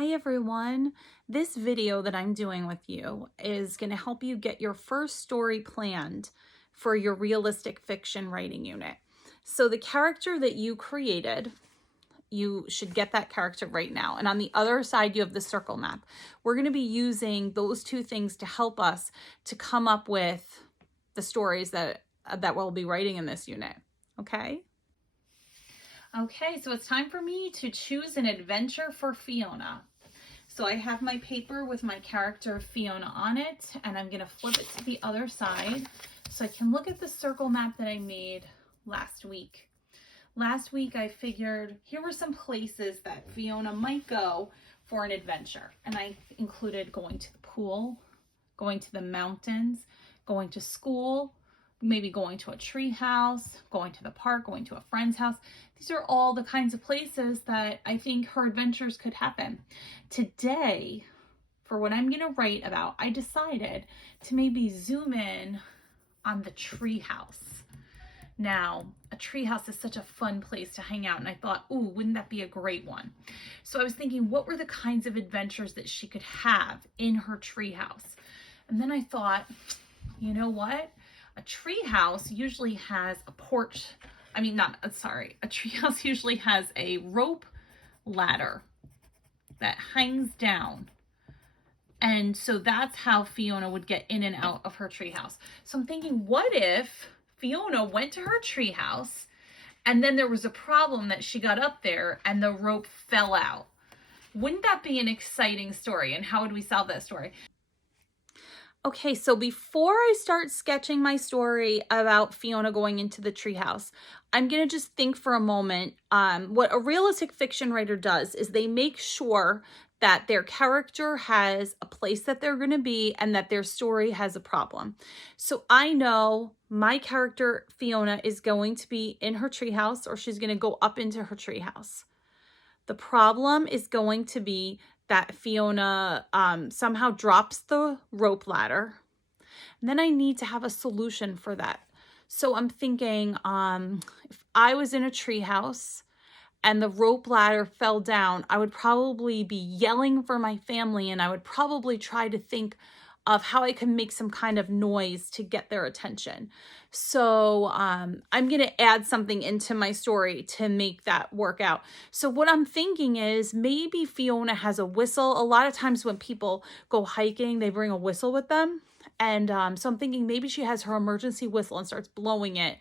Hi everyone. This video that I'm doing with you is going to help you get your first story planned for your realistic fiction writing unit. So the character that you created, you should get that character right now. And on the other side, you have the circle map. We're going to be using those two things to help us to come up with the stories that we'll be writing in this unit. Okay? Okay, so it's time for me to choose an adventure for Fiona. So I have my paper with my character Fiona on it, and I'm going to flip it to the other side so I can look at the circle map that I made last week. Last week I figured here were some places that Fiona might go for an adventure, and I included going to the pool, going to the mountains, going to school, maybe going to a tree house, going to the park, going to a friend's house. These are all the kinds of places that I think her adventures could happen. Today, for what I'm going to write about, I decided to maybe zoom in on the tree house. Now, a tree house is such a fun place to hang out, and I thought, ooh, wouldn't that be a great one? So I was thinking, what were the kinds of adventures that she could have in her tree house? And then I thought, you know what? A tree house usually has a porch. A tree house usually has a rope ladder that hangs down. And so that's how Fiona would get in and out of her tree house. So I'm thinking, what if Fiona went to her tree house and then there was a problem that she got up there and the rope fell out? Wouldn't that be an exciting story? And how would we solve that story? Okay, so before I start sketching my story about Fiona going into the treehouse, I'm going to just think for a moment. What a realistic fiction writer does is they make sure that their character has a place that they're going to be and that their story has a problem. So I know my character Fiona is going to be in her treehouse, or she's going to go up into her treehouse. The problem is going to be that Fiona somehow drops the rope ladder. And then I need to have a solution for that. So I'm thinking, if I was in a treehouse and the rope ladder fell down, I would probably be yelling for my family, and I would probably try to think of how I could make some kind of noise to get their attention. So I'm going to add something into my story to make that work out. So what I'm thinking is maybe Fiona has a whistle. A lot of times when people go hiking, they bring a whistle with them. And so I'm thinking maybe she has her emergency whistle and starts blowing it,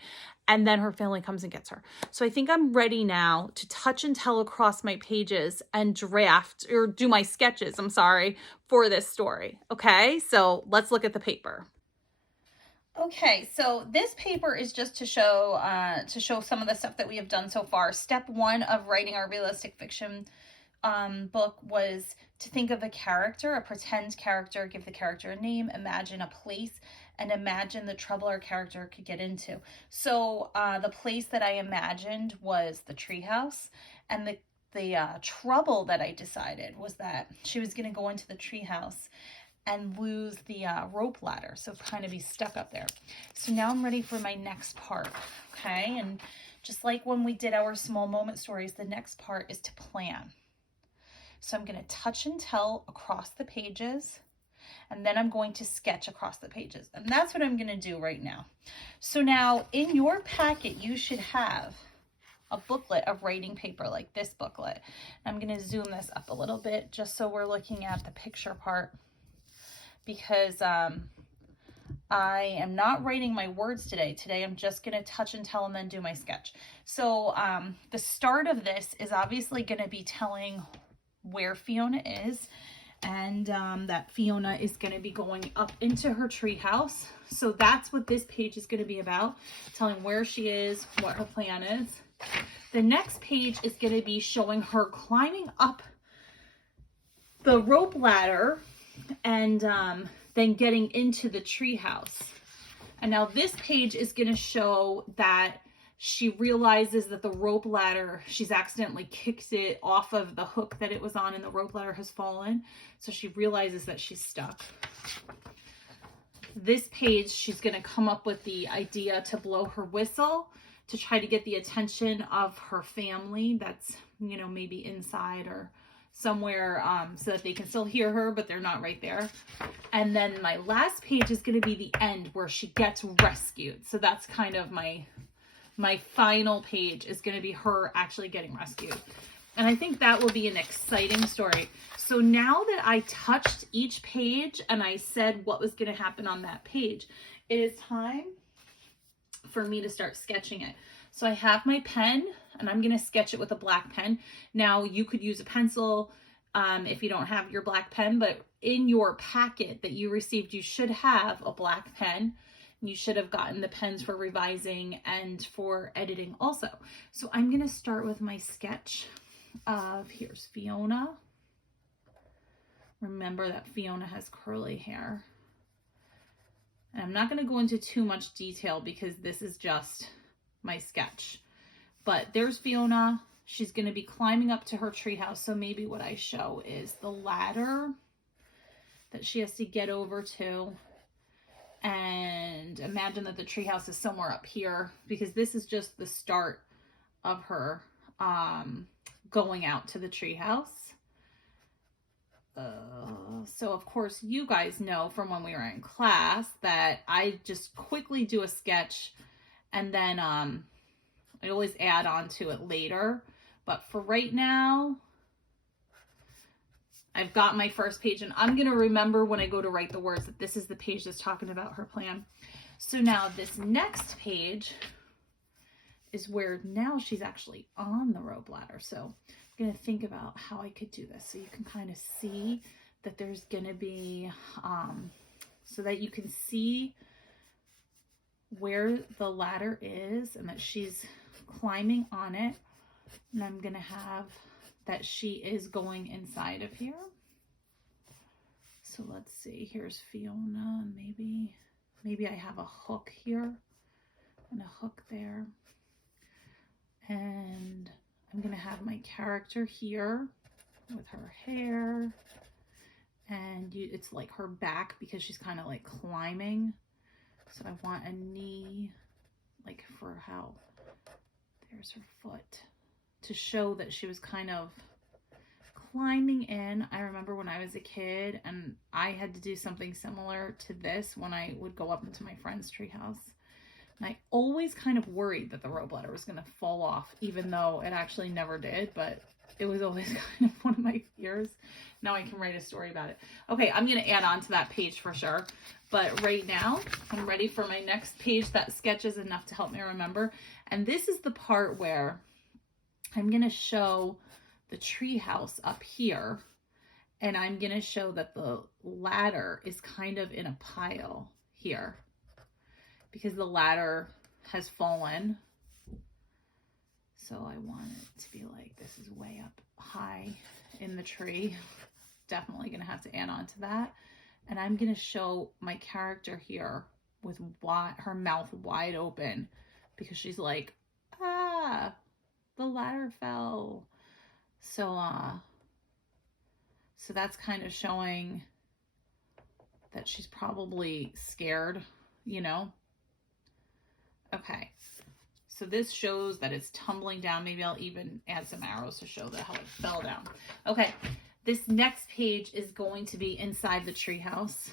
and then her family comes and gets her. So I think I'm ready now to touch and tell across my pages and draft, or do my sketches, for this story. Okay, so let's look at the paper. Okay, so this paper is just to show some of the stuff that we have done so far. Step one of writing our realistic fiction book was to think of a character, a pretend character, give the character a name, imagine a place, and imagine the trouble our character could get into. So the place that I imagined was the treehouse, and the trouble that I decided was that she was going to go into the treehouse and lose the rope ladder, so kind of be stuck up there. So now I'm ready for my next part, okay? And just like when we did our small moment stories, the next part is to plan. So I'm going to touch and tell across the pages, and then I'm going to sketch across the pages. And that's what I'm going to do right now. So now in your packet, you should have a booklet of writing paper like this booklet. I'm going to zoom this up a little bit just so we're looking at the picture part, because I am not writing my words today. Today I'm just going to touch and tell and then do my sketch. So the start of this is obviously going to be telling where Fiona is, and that Fiona is going to be going up into her treehouse. So that's what this page is going to be about, telling where she is, what her plan is. The next page is going to be showing her climbing up the rope ladder and then getting into the treehouse. And now this page is going to show that she realizes that the rope ladder, she's accidentally kicked it off of the hook that it was on, and the rope ladder has fallen. So she realizes that she's stuck. This page, she's going to come up with the idea to blow her whistle to try to get the attention of her family that's, maybe inside or somewhere so that they can still hear her, but they're not right there. And then my last page is going to be the end where she gets rescued. So that's kind of my final page is going to be her actually getting rescued. And I think that will be an exciting story. So now that I touched each page and I said what was going to happen on that page, it is time for me to start sketching it. So I have my pen and I'm going to sketch it with a black pen. Now you could use a pencil if you don't have your black pen, but in your packet that you received, you should have a black pen. You should have gotten the pens for revising and for editing also. So I'm going to start with my sketch of, here's Fiona. Remember that Fiona has curly hair. And I'm not going to go into too much detail because this is just my sketch. But there's Fiona. She's going to be climbing up to her treehouse. So maybe what I show is the ladder that she has to get over to. And imagine that the treehouse is somewhere up here because this is just the start of her going out to the treehouse. So of course you guys know from when we were in class that I just quickly do a sketch and then I always add on to it later. But for right now, I've got my first page and I'm going to remember when I go to write the words that this is the page that's talking about her plan. So now this next page is where now she's actually on the rope ladder. So I'm going to think about how I could do this so you can kind of see that there's going to be, so that you can see where the ladder is and that she's climbing on it. And I'm going to have that she is going inside of here. So let's see, here's Fiona, and maybe I have a hook here and a hook there. And I'm going to have my character here with her hair. And it's like her back because she's kind of like climbing. So I want a knee, like for how, there's her foot, to show that she was kind of climbing in. I remember when I was a kid and I had to do something similar to this when I would go up into my friend's treehouse. And I always kind of worried that the rope ladder was going to fall off, even though it actually never did, but it was always kind of one of my fears. Now I can write a story about it. Okay, I'm going to add on to that page for sure. But right now, I'm ready for my next page. That sketch is enough to help me remember. And this is the part where I'm going to show the tree house up here. And I'm going to show that the ladder is kind of in a pile here because the ladder has fallen. So I want it to be like this is way up high in the tree. Definitely going to have to add on to that. And I'm going to show my character here with her mouth wide open because she's like, ah, the ladder fell. So that's kind of showing that she's probably scared, you know? Okay. So this shows that it's tumbling down. Maybe I'll even add some arrows to show that how it fell down. Okay. This next page is going to be inside the treehouse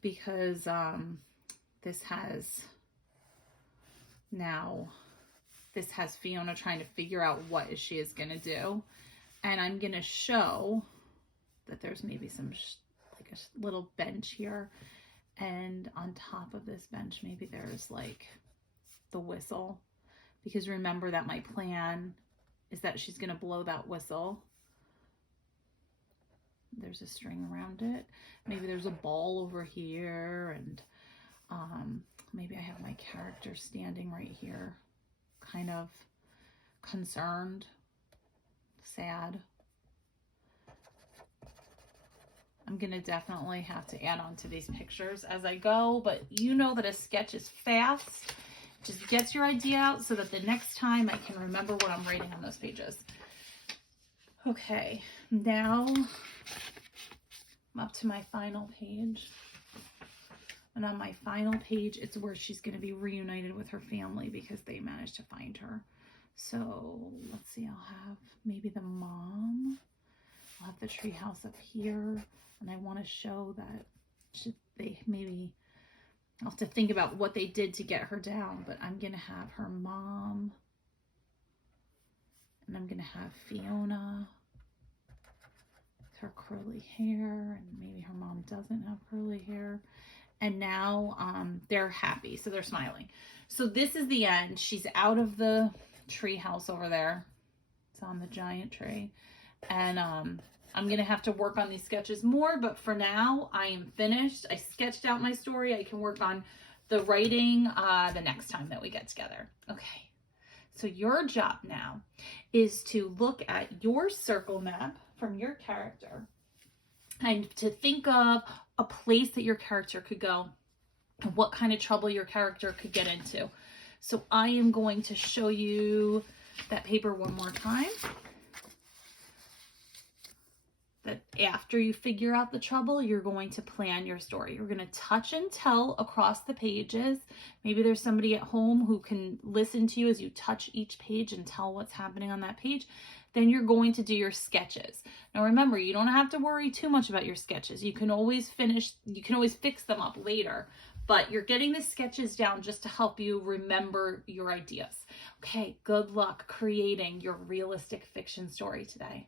because this has Fiona trying to figure out what she is going to do. And I'm going to show that there's maybe some like a little bench here. And on top of this bench, maybe there's like the whistle. Because remember that my plan is that she's going to blow that whistle. There's a string around it. Maybe there's a ball over here. And maybe I have my character standing right here, kind of concerned, sad. I'm going to definitely have to add on to these pictures as I go, but you know that a sketch is fast. Just gets your idea out so that the next time I can remember what I'm writing on those pages. Okay, now I'm up to my final page. And on my final page, it's where she's going to be reunited with her family because they managed to find her. So let's see, I'll have maybe the mom. I'll have the treehouse up here, and I want to show that they maybe, I'll have to think about what they did to get her down, but I'm going to have her mom, and I'm going to have Fiona with her curly hair, and maybe her mom doesn't have curly hair. And now they're happy, so they're smiling. So this is the end. She's out of the tree house over there. It's on the giant tree. And I'm going to have to work on these sketches more, but for now, I am finished. I sketched out my story. I can work on the writing the next time that we get together. Okay, so your job now is to look at your circle map from your character and to think of a place that your character could go and what kind of trouble your character could get into. So I am going to show you that paper one more time. That after you figure out the trouble, you're going to plan your story. You're going to touch and tell across the pages. Maybe there's somebody at home who can listen to you as you touch each page and tell what's happening on that page. Then you're going to do your sketches. Now remember, you don't have to worry too much about your sketches. You can always fix them up later, but you're getting the sketches down just to help you remember your ideas. Okay, good luck creating your realistic fiction story today.